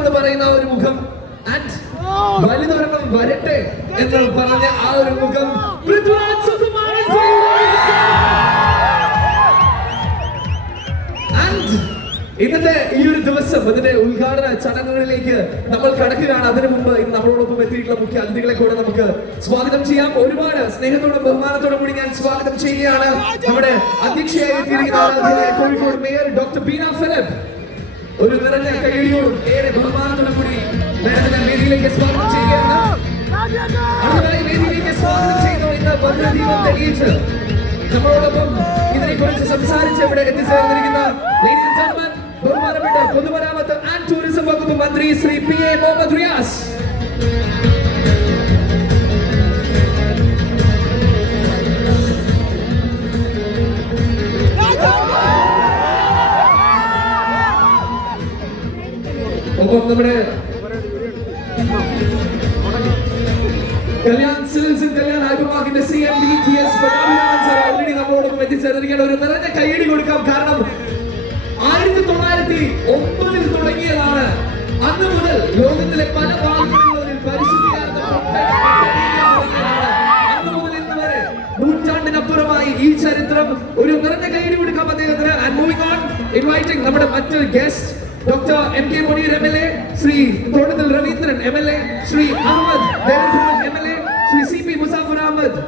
എന്ന് പറയുന്ന ഒരു മുഖം. ആൻഡ് വലുതൊരെണ്ണം വരട്ടെ എന്ന് പറഞ്ഞ ആ ഒരു മുഖം പൃഥ്വിരാജ് സുകുമാരൻ ആൻഡ് ഇന്നത്തെ ഈ ഒരു ദിവസം ഇതിന്റെ ഉദ്ഘാടന ചടങ്ങുകളിലേക്ക് നമ്മൾ കടക്കുകയാണ്. അതിനു മുമ്പ് ഇന്ന് നമ്മളോടൊപ്പം എത്തിയിട്ടുള്ള മുഖ്യ അതിഥികളെ കൂടെ നമുക്ക് സ്വാഗതം ചെയ്യാം. ഒരുപാട് സ്നേഹത്തോടും ബഹുമാനത്തോടും കൂടി ഞാൻ സ്വാഗതം ചെയ്യുകയാണ്. നമ്മുടെ അധ്യക്ഷയായി എത്തിയിരിക്കുന്ന Kozhikode mayor doctor Beena Philip. നിറഞ്ഞ കൈയടിയോടും ഏറെ ബഹുമാനത്തോടും കൂടി മേഡത്തിനെ വേദിയിലേക്ക് സ്വാഗതം ചെയ്യുകയാണ്. വേദിയിലേക്ക് സ്വാഗതം ചെയ്യുന്നു ഇന്ന് ഭദ്രദീപം തെളിയിച്ച് നമ്മളോടൊപ്പം ഇതിനെ കുറിച്ച് സംസാരിച്ച് ഇവിടെ എത്തിച്ചേർന്നിരിക്കുന്ന ബഹുമാനപ്പെട്ട പൊതുമരാമത്ത് ആൻഡ് ടൂറിസം വകുപ്പ് മന്ത്രി ശ്രീ പി എ മുഹമ്മദ് റിയാസ്. ഒപ്പം നമ്മുടെ Kalyan Silks Kalyan ഹൈപ്പർമാർക്കിന്റെ C M D T S already നമ്മളോടൊപ്പം എത്തിച്ചേർന്നിരിക്കുകയാണ് ഒരു നിറഞ്ഞ കൈയടി കൊടുക്കാം കാരണം ആയിരത്തി തൊള്ളായിരത്തി ഒമ്പതിൽ തുടങ്ങിയതാണ് അന്ന് മുതൽ ലോകത്തിലെ പല ഭാഗങ്ങളിലും പരിശുദ്ധിയാർന്ന അന്ന് മുതൽ ഇന്ന് വരെ നൂറ്റാണ്ടിനപ്പുറമായി ഈ ചരിത്രം ഒരു നിറഞ്ഞ കൈയടി കൊടുക്കാം അദ്ദേഹത്തിന് ആൻഡ് മൂവിംഗ് ഓൺ ഇൻവൈറ്റിംഗ് നമ്മുടെ മറ്റൊരു guest doctor M K Muneer M L A Shri Thottathil Raveendran M L A Shri Ahammed M L A Shri C P Musafar Ahammed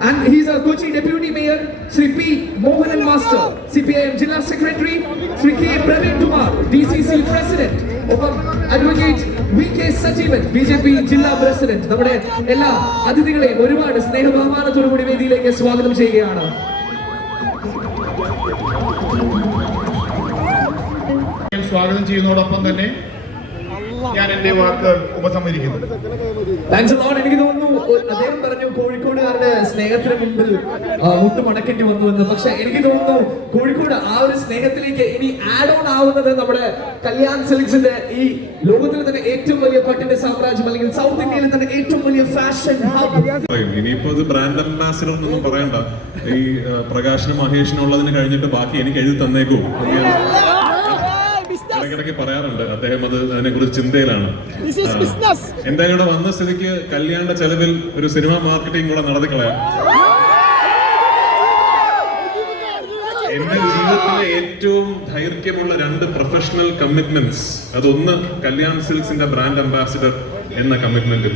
And he's a Kochi Deputy Mayor, Sri P. Mohanan Master, CPIM Jilla Secretary, Sri K. Praveen Kumar, DCC President, ഒപ്പം advocate V K Sajeevan B ജില്ലാ president നമ്മുടെ എല്ലാ അതിഥികളെയും ഒരുപാട് സ്നേഹ ബഹുമാനത്തോടു കൂടി വേദിയിലേക്ക് സ്വാഗതം ചെയ്യുകയാണ് സ്വാഗതം ചെയ്യുന്നതോടൊപ്പം തന്നെ ഞാൻ എന്റെ വാക്കുകൾ ഉപസംഹരിക്കുന്നു. എനിക്ക് തോന്നുന്നു അദ്ദേഹം പറഞ്ഞു കോഴിക്കോടുകാരുടെ സ്നേഹത്തിന് മുമ്പിൽ മുട്ടുമടക്കേണ്ടി മുട്ട് മടക്കേണ്ടി വന്നു എന്ന്. പക്ഷെ എനിക്ക് തോന്നുന്നു കോഴിക്കോട് ആ ഒരു സ്നേഹത്തിലേക്ക് ഇനി ആഡ് ഓൺ ആവുന്നത് നമ്മുടെ കല്യാൺ സിൽക്സിന്റെ ഈ ലോകത്തിലെ തന്നെ ഏറ്റവും വലിയ പട്ടിന്റെ സാമ്രാജ്യം അല്ലെങ്കിൽ സൗത്ത് ഇന്ത്യയിലെ തന്നെ ഏറ്റവും വലിയ ഫാഷൻ ഇനിയിപ്പോ ഇത് ബ്രാൻഡ് അംബാസിഡർ എന്നൊന്നും പറയണ്ട. ഈ പ്രകാശനും മഹേഷിനും ഉള്ളതിന് കഴിഞ്ഞിട്ട് ബാക്കി എനിക്ക് എഴുതി തന്നേക്കൂ. ഇടയ്ക്കിടയ്ക്ക് പറയാറുണ്ട് അദ്ദേഹം അത് അതിനെ കുറിച്ച് ചിന്തയിലാണ് എന്തായാലും ഇവിടെ വന്ന സ്ഥിതിക്ക് കല്യാണ ചെലവിൽ ഒരു സിനിമ മാർക്കറ്റിംഗ് കൂടെ നടത്തി കളയാം. എന്റെ ജീവിതത്തിലെ ഏറ്റവും ദൈർഘ്യമുള്ള രണ്ട് പ്രൊഫഷണൽ കമ്മിറ്റ്മെന്റ്സ് അതൊന്ന് കല്യാൺ സിൽക്സിന്റെ ബ്രാൻഡ് അംബാസിഡർ എന്ന കമ്മിറ്റ്മെന്റും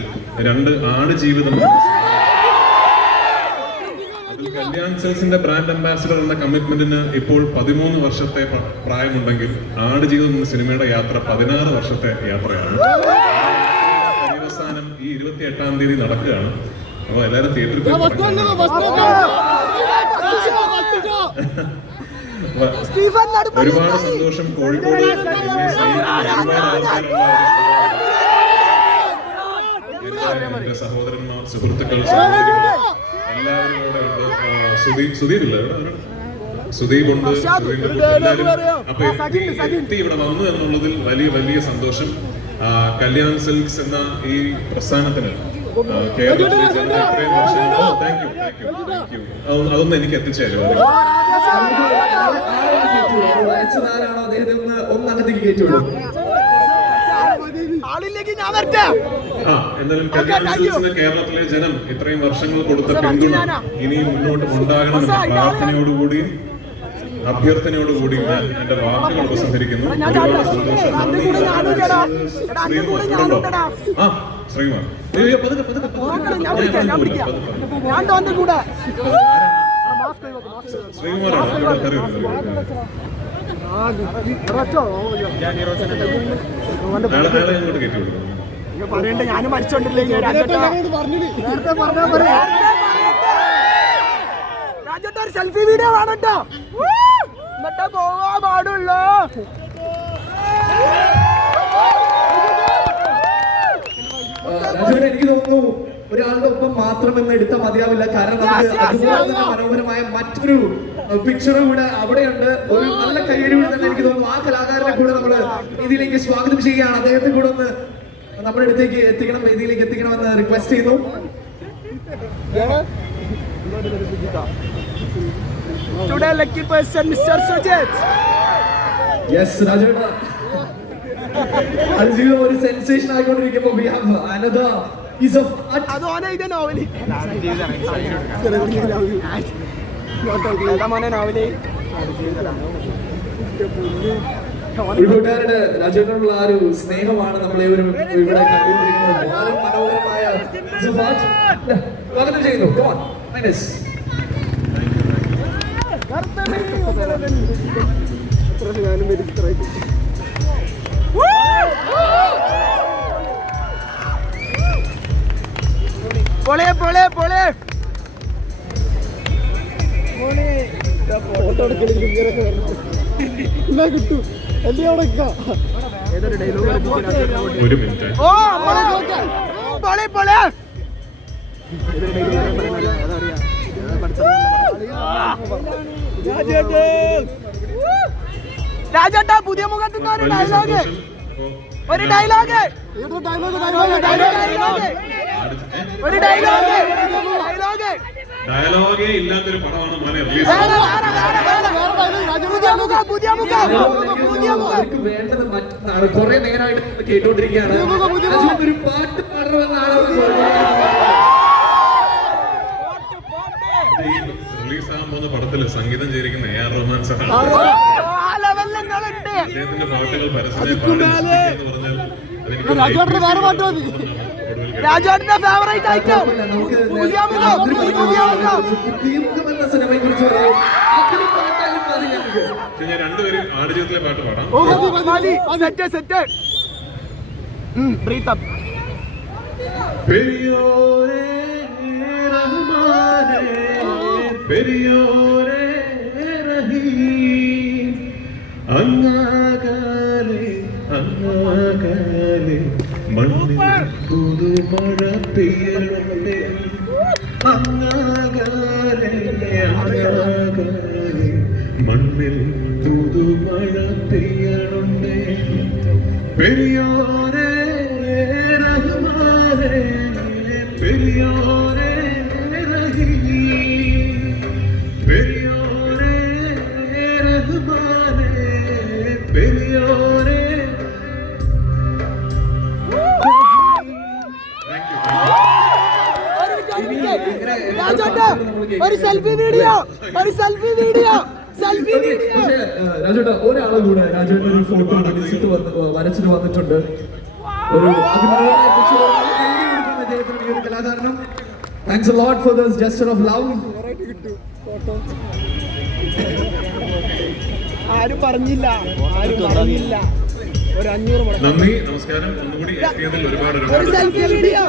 രണ്ട് ആട് ജീവിതം. അതിൽ ബ്രാൻഡ് അംബാസിഡർ എന്ന കമ്മിറ്റ്മെന്റിന് ഇപ്പോൾ പതിമൂന്ന് വർഷത്തെ പ്ര- പ്രായമുണ്ടെങ്കിൽ ആട് ജീവിതം എന്ന സിനിമയുടെ യാത്ര പതിനാറ് വർഷത്തെ യാത്രയാണ്. പര്യവസാനം ഈ ഇരുപത്തി എട്ടാം തീയതി നടക്കുകയാണ്. അപ്പൊ എല്ലാവരും തിയേറ്ററിൽ ഒരുപാട് സന്തോഷം. കോഴിക്കോട് സഹോദരന്മാർ സുഹൃത്തുക്കൾ എല്ലാവരും ഇവിടെ ഉണ്ട് ആ, സുദീപ് സുദീപ് ഇല്ല ഇവിടെ സുദീപ് ഉണ്ട് സുദീപിന്റെ കൂടെ എല്ലാവരും അപ്പൊ എത്തി എത്തി ഇവിടെ വന്നു എന്നുള്ളതിൽ വലിയ വലിയ സന്തോഷം കല്യാൺ സിൽക്സ് എന്ന ഈ പ്രസ്ഥാനത്തിന് ആ, കേരളത്തിലെ ജനത ഇത്രയും വർഷം ഓ thank you thank you thank you അതൊന്നും എനിക്ക് എത്തിച്ചേരും ഒന്ന് ഒന്നകത്തേക്ക് കയറ്റുള്ളൂ ആളില്ലെങ്കിൽ ഞാൻ വരട്ടെ. കേരളത്തിലെ ജനം ഇത്രയും വർഷങ്ങൾ കൊടുത്ത പിന്തുണ ഇനിയും മുന്നോട്ട് ഉണ്ടാകണമെന്ന് പ്രാർത്ഥനയോടുകൂടി അഭ്യർത്ഥനയോടുകൂടി ഞാൻ എന്റെ വാക്കുകൾ ഉപസംഹരിക്കുന്നു? ആ കൂടെ. ശ്രീകുമാറാണ് പറയണ്ട ഞാനും മരിച്ചോണ്ടില്ലേ സെൽഫി വീഡിയോ വേണട്ടോ എന്നിട്ടാ എന്നിട്ടേ പോവാ പാടുള്ളൂ എനിക്ക് തോന്നുന്നു ഒരാളുടെ ഒപ്പം മാത്രം എന്ന് എടുത്താൽ മതിയാവില്ല കാരണം നമുക്ക് മനോഹരമായ മറ്റൊരു പിക്ചറും കൂടെ അവിടെയുണ്ട്. ഒരു നല്ല കയ്യടി തന്നെ എനിക്ക് തോന്നുന്നു. ആ കലാകാരനെ കൂടെ നമ്മൾ ഇതിലേക്ക് സ്വാഗതം ചെയ്യുകയാണ്. അദ്ദേഹത്തെ കൂടെ ഒന്ന് നമ്മുടെ അടുത്തേക്ക് എത്തിക്കണം വേദിയിലേക്ക് എത്തിക്കണമെന്ന് റിക്വസ്റ്റ് ചെയ്യുന്നു. Today lucky person mister Sujith yes രാജേട്ട അതിജീവിതം ഒരു sensation ആയിക്കൊണ്ടിരിക്കുമ്പോൾ we have another piece of art അത് ഓനെ നോവലി ഏതാ മോനെ നോവലി ഒരു കൂട്ടുകാരുടെ രാജേട്ടനുള്ള ആ ഒരു സ്നേഹമാണ് നമ്മളെ ഇവിടെ കണ്ടുകൊണ്ടിരിക്കുന്നത്. വളരെ മനോഹരമായ ചെയ്യുന്നു. ഒരു മിനിറ്റ്. ഒരു രാജേട്ടാ പുതിയ മുഖത്തുനിന്ന് ഒരു വലിയ ഡയലോഗ് ഡയലോഗ് ഡയലോഗ് ഒരു ഡയലോഗ് ഒരു ഡയലോഗ് ഡയലോഗ് ഡയലോഗേ ഇല്ലാത്തൊരു പടമാണ് മോനെ റിലീസ് അവർക്ക് വേണ്ടത് മറ്റൊന്നാണ് കുറെ നേരമായിട്ട് കേട്ടോണ്ടിരിക്കുകയാണ് ഒരു പാട്ട് പാടണമെന്നാണ് റിലീസാകാൻ പോകുന്ന പടത്തിൽ സംഗീതം ചെയ്തിരിക്കുന്ന എ ആർ റഹ്മാൻ സാറാണ് അദ്ദേഹത്തിന്റെ പാട്ടുകൾ പരസ്യം പറഞ്ഞാൽ അതെനിക്ക് കേട്ടത്. ഫേവറേറ്റ് ഐറ്റം ഞാൻ രണ്ടുപേരും ആടുജീവിതത്തിലെ പാട്ട് പാടാം. സെറ്റ് സെറ്റ് ബ്രീത്ത് അപ്പ് പെരിയോരേ റഹ്മാനേ പെരിയോരേ റഹീം. അങ്ങാകാലേ അങ്ങാകാലേ മണ്ണിൽ പുതുമഴ പെയ്യണേ അങ്ങാകാലേ അങ്ങാകാലേ മണ്ണിൽ പുതുമഴ പെയ്യണുണ്ടേ. പെരിയോരേ റഹ്മാനേ പെരിയോരേ ഒരു സെൽഫി വീഡിയോ ഒരു സെൽഫി വീഡിയോ. പക്ഷേ രാജോട്ട ഒരാളെ കൂടെ രാജോട്ടൻ ഒരു ഫോട്ടോ വിളിച്ചിട്ട് വന്ന് വരച്ചിട്ട് വന്നിട്ടുണ്ട്. ഒരു കലാകാരനും. Thanks lot for this gesture of love ആരും പറഞ്ഞില്ല ആരും പറഞ്ഞില്ല ഒരു അഞ്ഞൂറ് നന്ദി നമസ്കാരം. ഒന്നുകൂടി എത്തിയതിൽ ഒരുപാട് ഒരു സെൽഫി വീഡിയോ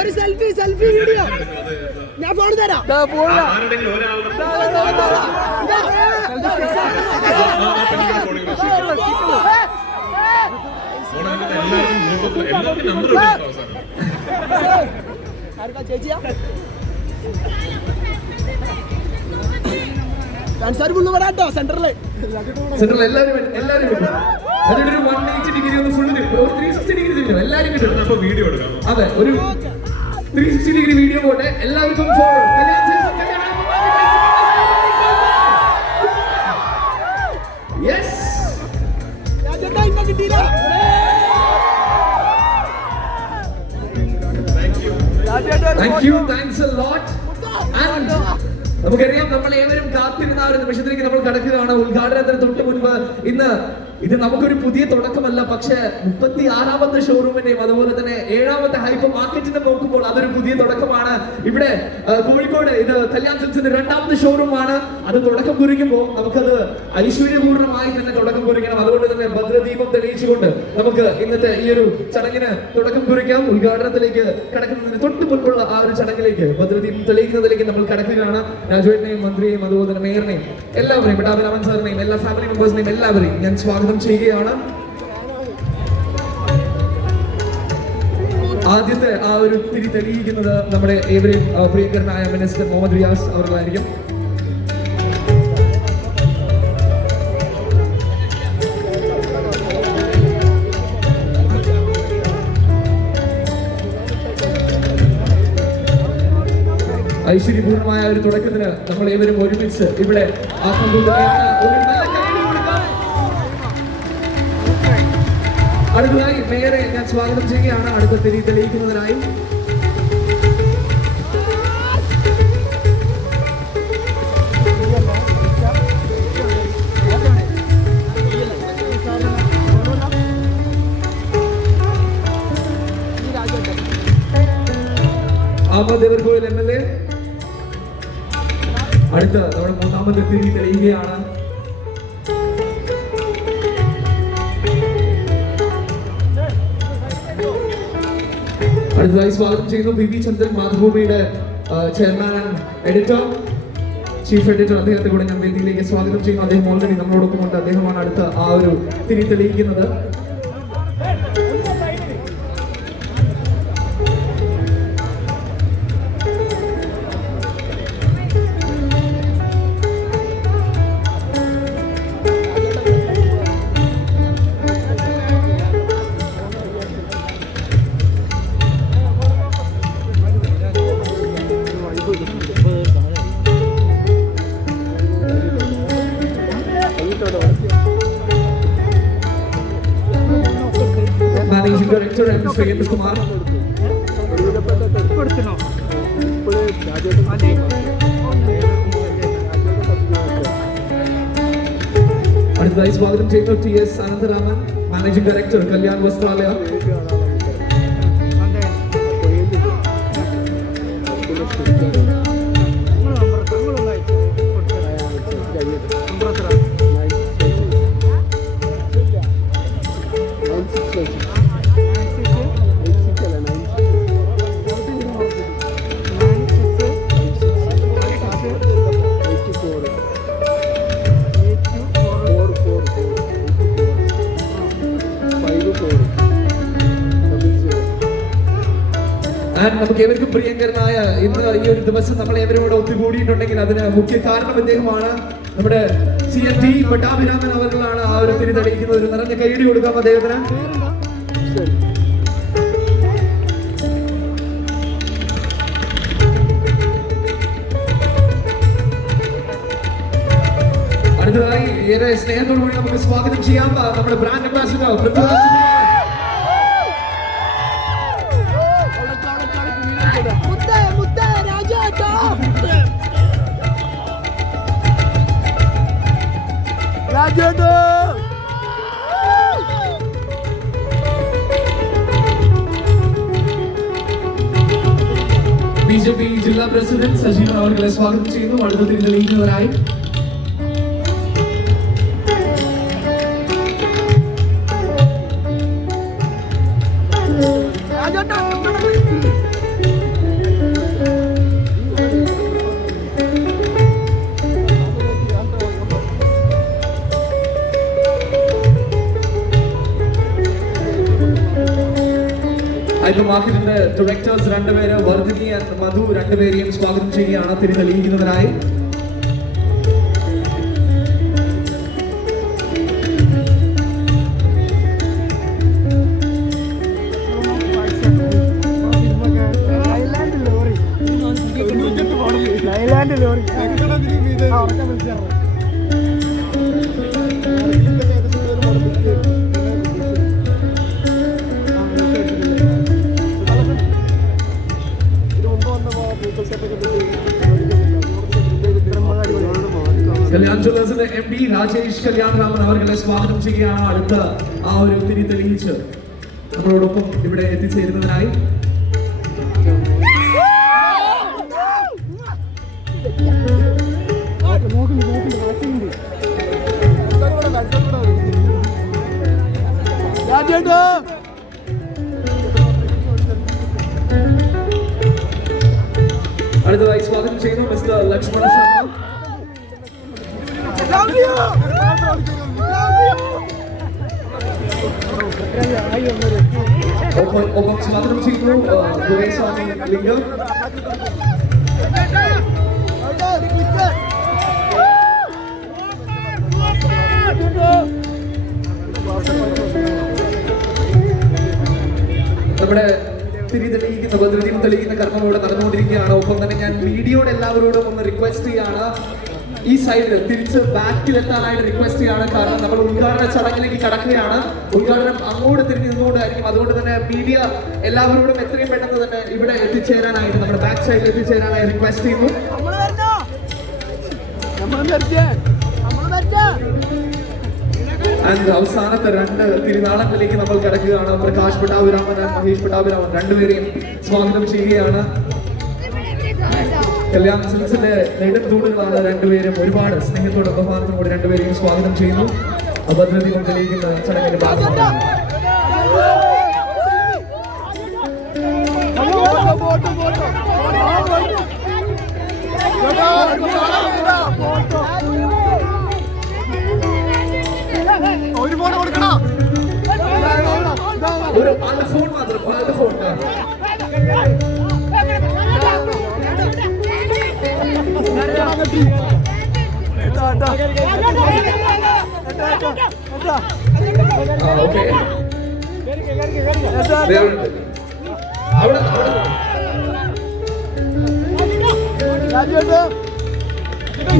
ഒരു സെൽഫി സെൽഫി വീഡിയോ ഞാൻ ഫോൺ തരാം. ആരുടെങ്കിലും ഒരാളുടെ എല്ലാവർക്കും നമ്പർ ചേച്ചിയാ? സംസാരം ഫുള്ള് വരാട്ടോ സെന്ററിൽ സെൻട്രൽ എല്ലാവരും എല്ലാവരും അതിന്റെ ഒരു വൺ എയ്റ്റി ഡിഗ്രി ഒന്ന് ഫുള്ള് ഒരു ത്രീ സിക്സ്റ്റി ഡിഗ്രി തിരിഞ്ഞു എല്ലാവരും കിട്ടും. അപ്പൊ വീഡിയോ എടുക്കാം. അതെ ഒരു ത്രീ സിക്സ്റ്റി ഡിഗ്രി വീഡിയോ പോട്ടെ. എല്ലാവർക്കും ഇന്ന കിട്ടിയില്ല. Thank you. Thanks a lot. നമുക്കറിയാം നമ്മൾ ഏവരും കാത്തിരുന്ന ആ ഒരു നിമിഷത്തിലേക്ക് നമ്മൾ കടക്കുകയാണ്. ഉദ്ഘാടനത്തിന് തൊട്ട് മുൻപ് ഇന്ന് ഇത് നമുക്കൊരു പുതിയ തുടക്കമല്ല പക്ഷെ മുപ്പത്തി ആറാമത്തെ ഷോറൂമിന്റെയും അതുപോലെ തന്നെ ഏഴാമത്തെ ഹൈപ്പർ മാർക്കറ്റിനെ നോക്കുമ്പോൾ അതൊരു പുതിയ തുടക്കമാണ്. ഇവിടെ കോഴിക്കോട് ഇത് കല്യാൺ സിൽസിന്റെ രണ്ടാമത്തെ ഷോറൂമാണ് അത് തുടക്കം കുറിക്കുമ്പോൾ നമുക്കത് ഐശ്വര്യപൂർണമായി തന്നെ തുടക്കം കുറിക്കണം. അതുകൊണ്ട് തന്നെ ഭദ്രദീപം തെളിയിച്ചുകൊണ്ട് നമുക്ക് ഇന്നത്തെ ഈ ഒരു ചടങ്ങിന് തുടക്കം കുറിക്കാം. ഉദ്ഘാടനത്തിലേക്ക് കടക്കുന്നതിന് തൊട്ട് മുൻപുള്ള ആ ഒരു ചടങ്ങിലേക്ക് ഭദ്രദീപം തെളിയിക്കുന്നതിലേക്ക് നമ്മൾ കടക്കുകയാണ്. രാജുവേട്ടനെയും മന്ത്രിയെയും അതുപോലെ തന്നെ മേയറിനെയും എല്ലാവരെയും പിടാഭിരാമൻ സാറിനെയും എല്ലാ ഫാമിലി മെമ്പേഴ്സിനെയും എല്ലാവരെയും ഞാൻ സ്വാഗതം സ്വാഗതം ചെയ്യുകയാണ്. ആദ്യത്തെ ആ ഒരു തിരി തെളിയിക്കുന്നത് നമ്മുടെ ഏവരെയും പ്രിയങ്കരനായ മിനിസ്റ്റർ മുഹമ്മദ് റിയാസ് അവരുടെ ഐശ്വര്യപൂർണമായ ഒരു തുടക്കത്തിന് നമ്മൾ ഏവരും ഒരുമിച്ച് ഇവിടെ ആ പങ്കുകൊള്ളുകയാണ് അടുത്തതായി മേയറെ ഞാൻ സ്വാഗതം ചെയ്യുകയാണ്. അടുത്ത തിരി തെളിയിക്കുന്നതിനായി. Ahammed Devarkovil M L A. അടുത്ത നമ്മുടെ മൂന്നാമത്തെ തിരി തെളിയുകയാണ് അടുത്തതായി സ്വാഗതം ചെയ്യുന്നു പി വി ചന്ദ്രൻ മാതൃഭൂമിയുടെ chairman and editor chief editor അദ്ദേഹത്തെ കൂടെ ഞാൻ വേദിയിലേക്ക് സ്വാഗതം ചെയ്യുന്നു. അദ്ദേഹം ഓൾറെഡി നമ്മളോടൊപ്പം ഉണ്ട്. അദ്ദേഹമാണ് അടുത്ത ആ ഒരു തിരി തെളിയിക്കുന്നത്. അടുത്തതായി സ്വാഗതം ചെയ്യുന്നു T S Anantharaman managing director Kalyan Vastralaya and നമുക്ക് ഏവർക്കും പ്രിയങ്കരനായ ഇന്ന് ഈ ഒരു ദിവസം നമ്മൾ ഏവരോട് ഒത്തുകൂടിയിട്ടുണ്ടെങ്കിൽ അതിന് മുഖ്യ കാരണം അദ്ദേഹമാണ് നമ്മുടെ സി എൻ ടി പട്ടാഭിരാമൻ അവർകളാണ് ആ ഒരു തിരി തെളിയിക്കുന്നത്. ഒരു നിറഞ്ഞ കൈയടി കൊടുക്കാം അദ്ദേഹത്തിന്. അടുത്തതായി ഏറെ സ്നേഹത്തോടുകൂടി നമുക്ക് സ്വാഗതം ചെയ്യാം. നമ്മുടെ ബ്രാൻഡ് അംബാസിഡർ പൃഥ്വിരാജ് രാജേട്ട് ബി ജെ പി ജില്ലാ പ്രസിഡന്റ് സജീവൻ അവർകളെ സ്വാഗതം ചെയ്യുന്നു. വളരെ തിരിഞ്ഞറിയിക്കുന്നവരായി മാർക്കറ്റിന്റെ ഡയറക്ടേഴ്സ് രണ്ടുപേര് വർദ്ധിനി ആൻഡ് മധു രണ്ടുപേരെയും സ്വാഗതം ചെയ്യുകയാണ്. തിരിതെളിയിക്കുന്നതിനായി ലോറി. ലോറി. കല്യാൺ ജ്വല്ലേഴ്സിന്റെ എം ഡി രാജേഷ് കല്യാൺ രാമൻ അവരുടെ സ്വാഗതം ചെയ്യുകയാണ് അടുത്ത ആ ഒരു തിരി തെളിയിച്ച്. നമ്മളോടൊപ്പം ഇവിടെ എത്തിച്ചേരുന്നതിനായി. രാജേട്ടാ അടുത്തതായി സ്വാഗതം ചെയ്യുന്നു മിസ്റ്റർ ലക്ഷ്മണ ശർമ്മ. ഒപ്പം ഒപ്പം സ്വാഗതം ആ, ദുരൈസ്വാമി ലിംഗം നമ്മുടെ തിരി തെളിയിക്കുന്ന ഭദ്രതയും തെളിയിക്കുന്ന കർമ്മങ്ങളോട് നടന്നുകൊണ്ടിരിക്കുകയാണ്. ഒപ്പം തന്നെ ഞാൻ വീഡിയോയുടെ എല്ലാവരോടും ഒന്ന് റിക്വസ്റ്റ് ചെയ്യാണ്. ഈ സൈഡിൽ തിരിച്ച് ബാക്കിൽ എത്താനായിട്ട് റിക്വസ്റ്റ് ചെയ്യാണ്. കാരണം നമ്മൾ ഉദ്ഘാടന ചടങ്ങിലേക്ക് കടക്കുകയാണ്. ഉദ്ഘാടനം അങ്ങോട്ട് തിരിഞ്ഞ് നിന്നുകൊണ്ടായിരിക്കും. അതുകൊണ്ട് തന്നെ മീഡിയ എല്ലാവരോടും എത്രയും പെട്ടെന്ന് തന്നെ ഇവിടെ എത്തിച്ചേരാനായിട്ട് നമ്മുടെ ബാക്ക് സൈഡിൽ എത്തിച്ചേരാനായി റിക്വസ്റ്റ് ചെയ്യുന്നു? ആൻഡ് അവസാനത്തെ രണ്ട് തിരുനാളങ്ങളിലേക്ക് നമ്മൾ കിടക്കുകയാണ്. പ്രകാശ് പിട്ടാഭിരാമൻ മഹേഷ് പിട്ടാഭിരാമൻ രണ്ടുപേരെയും സ്വാഗതം ചെയ്യുകയാണ്. കല്യാൺ സിൽസിന്റെ നെടുംതൂണുകളാണ് രണ്ടുപേരും ഒരുപാട് സ്നേഹത്തോടെ ബഹുമാനത്തോടെ രണ്ടുപേരെയും സ്വാഗതം ചെയ്യുന്നു അഭദ്രതയും തെളിയിക്കുന്ന ചടങ്ങിന്റെ ഭാഗമാണ് ഒരുപാട് കൊടുക്കണം. ഒരു ആളുടെ ഫോൺ മാത്രം ആളുടെ ഫോൺ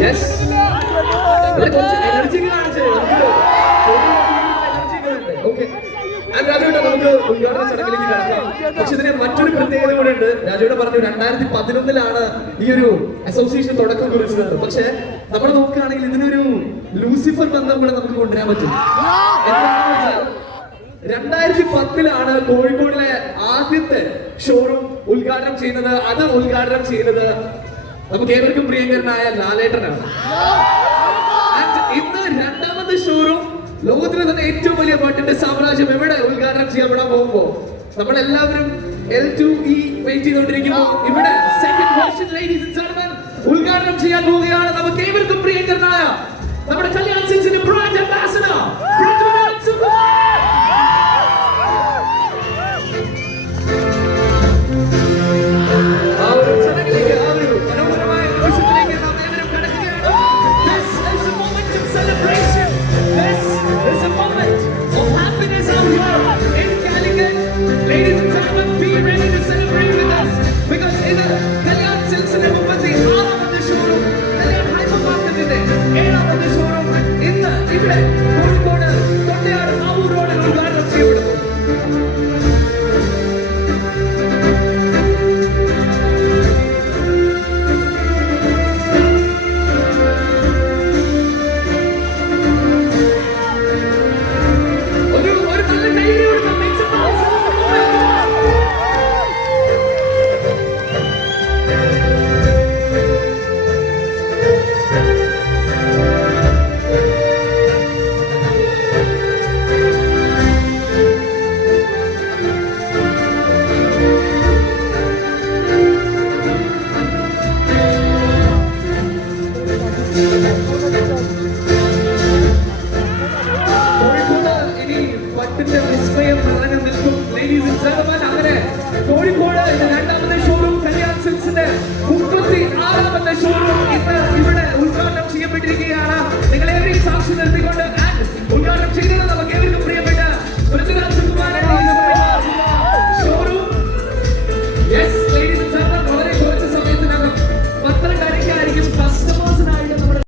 യെസ് കുറച്ച് എനർജി കാണിച്ചേ ഓക്കെ രാജുവേട്ട നമുക്ക് ഉദ്ഘാടന ചടങ്ങിലേക്ക് കടക്കാം. പക്ഷെ ഇതിന് മറ്റൊരു പ്രത്യേകത കൂടെ ഉണ്ട് രാജുവേട്ട പറഞ്ഞു രണ്ടായിരത്തി പതിനൊന്നിലാണ് ഈ ഒരു അസോസിയേഷൻ തുടക്കം കുറിച്ചത്. പക്ഷെ നമ്മൾ നോക്കുകയാണെങ്കിൽ ഇതിനൊരു ലൂസിഫർ ബന്ധം കൂടെ നമുക്ക് കൊണ്ടുവരാൻ പറ്റും. രണ്ടായിരത്തി പത്തിലാണ് കോഴിക്കോടിലെ ആദ്യത്തെ ഷോറൂം ഉദ്ഘാടനം ചെയ്യുന്നത്. അത് ഉദ്ഘാടനം ചെയ്യുന്നത് നമുക്ക് ഏവർക്കും പ്രിയങ്കരനായ ലാലേട്ടനാണ്. ലോകത്തിലെ തന്നെ ഏറ്റവും വലിയ പാട്ടിന്റെ സാമ്രാജ്യം എവിടെ? ഉദ്ഘാടനം ചെയ്യപ്പെടാൻ പോകുമ്പോ? നമ്മൾ എല്ലാവരും എൽ ടു ഇ വെയിറ്റ് ചെയ്തുകൊണ്ടിരിക്കുമ്പോ ഇവിടെ സെക്കൻഡ് വേർഷൻ ലേഡീസ് ഉദ്ഘാടനം ചെയ്യാൻ പോവുകയാണ്. നമുക്ക് ഏവർക്കും പ്രിയങ്കരനായ നമ്മുടെ കല്യാൺ സിൻസിന്റെ ബ്രാൻഡ് അംബാസഡർ